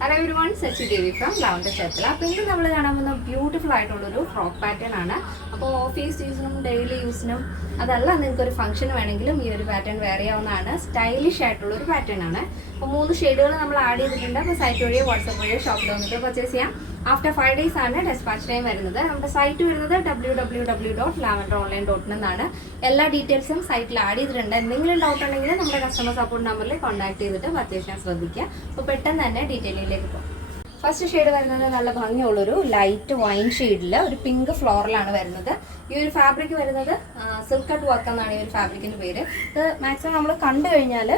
Hello everyone, Sachi Devi from Lavender Chetla. അപ്പോൾ ഇന്ന് നമ്മൾ കാണാൻ പോകുന്ന ബ്യൂട്ടിഫുൾ ആയിട്ടുള്ളൊരു ഫ്രോക്ക് പാറ്റേൺ ആണ്. അപ്പോൾ ഓഫീസ് യൂസിനും ഡെയിലി യൂസിനും അതല്ല നിങ്ങൾക്ക് ഒരു ഫംഗ്ഷൻ വേണമെങ്കിലും ഈ ഒരു പാറ്റേൺ വെയർ ചെയ്യാവുന്നതാണ്. സ്റ്റൈലിഷ് ആയിട്ടുള്ളൊരു പാറ്റേൺ ആണ്. അപ്പോൾ 3 ഷെയ്ഡുകൾ നമ്മൾ ആഡ് ചെയ്തിട്ടുണ്ട്. അപ്പോൾ സൈറ്റ് വഴിയോ വാട്സപ്പ് വഴിയോ ഷോപ്പിൽ വന്നിട്ട് പർച്ചേസ് ചെയ്യാം. ആഫ്റ്റർ 5 days ആണ് ഡെസ്പാച്ച് ടൈം വരുന്നത്. നമ്മുടെ സൈറ്റ് വരുന്നത് www.lavenderonline.in എന്നാണ്. എല്ലാ ഡീറ്റെയിൽസും സൈറ്റിൽ ആഡ് ചെയ്തിട്ടുണ്ട്. എന്തെങ്കിലും ഡൗട്ട് ഉണ്ടെങ്കിൽ നമ്മുടെ കസ്റ്റമർ സപ്പോർട്ട് നമ്പറിൽ കോൺടാക്ട് ചെയ്തിട്ട് പർച്ചേസ് ചെയ്യാൻ ശ്രദ്ധിക്കുക. അപ്പോൾ പെട്ടെന്ന് തന്നെ ഡീറ്റെയിലിലേക്ക് പോകും. ഫസ്റ്റ് ഷെയ്ഡ് വരുന്നത് നല്ല ഭംഗിയുള്ളൊരു ലൈറ്റ് വൈൻ ഷെയ്ഡിൽ ഒരു പിങ്ക് ഫ്ലോറലാണ് വരുന്നത്. ഈ ഒരു ഫാബ്രിക് വരുന്നത് സിൽക്ക് കട്ട് വർക്ക് എന്നാണ് ഈ ഒരു ഫാബ്രിക്കിൻ്റെ പേര്. ഇത് മാക്സിമം നമ്മൾ കണ്ടു കഴിഞ്ഞാൽ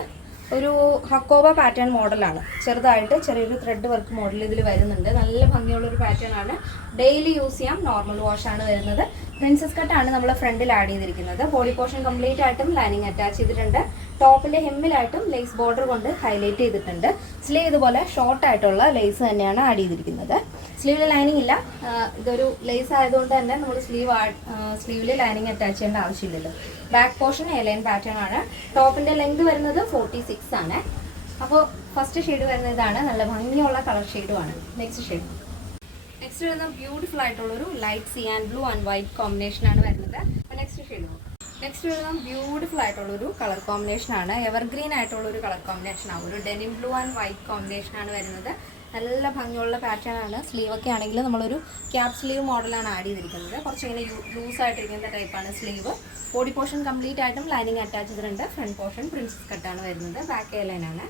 ഒരു ഹക്കോബ പാറ്റേൺ മോഡലാണ്. ചെറുതായിട്ട് ചെറിയൊരു ത്രെഡ് വർക്ക് മോഡൽ ഇതിൽ വരുന്നുണ്ട്. നല്ല ഭംഗിയുള്ളൊരു പാറ്റേൺ ആണ്. ഡെയിലി യൂസ് ചെയ്യാം. നോർമൽ വാഷ് ആണ് വരുന്നത്. പ്രിൻസസ് കട്ടാണ് നമ്മൾ ഫ്രണ്ടിൽ ആഡ് ചെയ്തിരിക്കുന്നത്. ബോഡി പോർഷൻ കംപ്ലീറ്റ് ആയിട്ടും ലൈനിങ് അറ്റാച്ച് ചെയ്തിട്ടുണ്ട്. ടോപ്പിൻ്റെ ഹെമ്മിലായിട്ടും ലേസ് ബോർഡർ കൊണ്ട് ഹൈലൈറ്റ് ചെയ്തിട്ടുണ്ട്. സ്ലീവ് ഇതുപോലെ ഷോർട്ട് ആയിട്ടുള്ള ലേസ് തന്നെയാണ് ആഡ് ചെയ്തിരിക്കുന്നത്. സ്ലീവിൽ ലൈനിങ് ഇല്ല. ഇതൊരു ലേസ് ആയതുകൊണ്ട് തന്നെ നമ്മൾ സ്ലീവിൽ ലൈനിങ് അറ്റാച്ച് ചെയ്യേണ്ട ആവശ്യമില്ലല്ലോ. ബാക്ക് പോർഷൻ എലൈൻ പാറ്റേൺ ആണ്. ടോപ്പിൻ്റെ ലെങ്ത് വരുന്നത് 46 ആണ്. അപ്പോൾ ഫസ്റ്റ് ഷെയ്ഡ് വരുന്നത് ഇതാണ്. നല്ല ഭംഗിയുള്ള കളർ ഷെയ്ഡുമാണ്. നെക്സ്റ്റ് ഷെയ്ഡ് വരുന്ന ബ്യൂട്ടിഫുൾ ആയിട്ടുള്ളൊരു light C and blue and white കോമ്പിനേഷനാണ് വരുന്നത്. നെക്സ്റ്റ് വരുന്ന ബ്യൂട്ടിഫുൾ ആയിട്ടുള്ളൊരു കളർ കോമ്പിനേഷനാണ്. എവർഗ്രീൻ ആയിട്ടുള്ളൊരു കളർ കോമ്പിനേഷനാണ്. ഒരു ഡെനിം ബ്ലൂ ആൻഡ് വൈറ്റ് കോമ്പിനേഷനാണ് വരുന്നത്. നല്ല ഭംഗിയുള്ള പാറ്റേൺ ആണ്. സ്ലീവൊക്കെ ആണെങ്കിൽ നമ്മളൊരു ക്യാപ് സ്ലീവ് മോഡലാണ് ആഡ് ചെയ്തിരിക്കുന്നത്. കുറച്ചിങ്ങനെ ലൂസായിട്ടിരിക്കുന്ന ടൈപ്പാണ് സ്ലീവ്. ബോഡി പോർഷൻ കംപ്ലീറ്റ് ആയിട്ടും ലൈനിങ് അറ്റാച്ച് ചെയ്തിട്ടുണ്ട്. ഫ്രണ്ട് പോർഷൻ പ്രിൻസസ് കട്ടാണ് വരുന്നത്. ബാക്ക് എ ലൈനാണ്.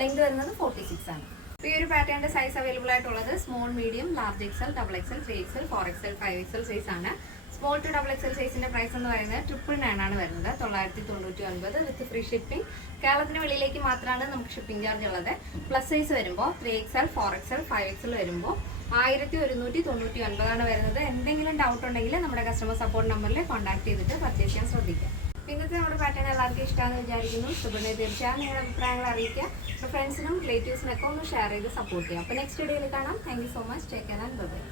ലെങ്ത് വരുന്നത് 46 ആണ്. ഈ ഒരു പാറ്റേണിൻ്റെ സൈസ് അവൈലബിൾ ആയിട്ടുള്ളത് small, medium, large XL, double XL, 3XL, 4XL, 5XL size ആണ്. സ്മോൾ ടു ഡബിൾ എക്സൽ സൈസിൻ്റെ പ്രൈസ് എന്ന് പറയുന്നത് 999 ആണ് വരുന്നത്. 999 വിത്ത് ഫ്രീ ഷിപ്പിംഗ്. കേരളത്തിന് വെളിയിലേക്ക് മാത്രമാണ് നമുക്ക് ഷിപ്പിംഗ് ചാർജ് ഉള്ളത്. പ്ലസ് സൈസ് വരുമ്പോൾ 3XL, 4XL, 5XL വരുമ്പോൾ 1199 ആണ് വരുന്നത്. എന്തെങ്കിലും ഡൗട്ട് ഉണ്ടെങ്കിൽ നമ്മുടെ കസ്റ്റമർ സപ്പോർട്ട് നമ്പറിൽ കോൺടാക്ട് ചെയ്തിട്ട് പർച്ചേസ് ചെയ്യാൻ ശ്രദ്ധിക്കുക. ഇന്നത്തെ നമ്മുടെ പാറ്റേൺ എല്ലാവർക്കും ഇഷ്ടമാണെന്ന് വിചാരിക്കുന്നു. ഇഷ്ടപ്പെടുന്നത് തീർച്ചയായും നിങ്ങളുടെ അഭിപ്രായങ്ങൾ അറിയിക്കുക. അപ്പോൾ ഫ്രണ്ട്സിനും റിലേറ്റീവ്സിനൊക്കെ ഒന്ന് ഷെയർ ചെയ്ത് സപ്പോർട്ട് ചെയ്യാം. അപ്പോൾ നെക്സ്റ്റ് വീഡിയോയിൽ കാണാം. Thank you so much. Take care and by.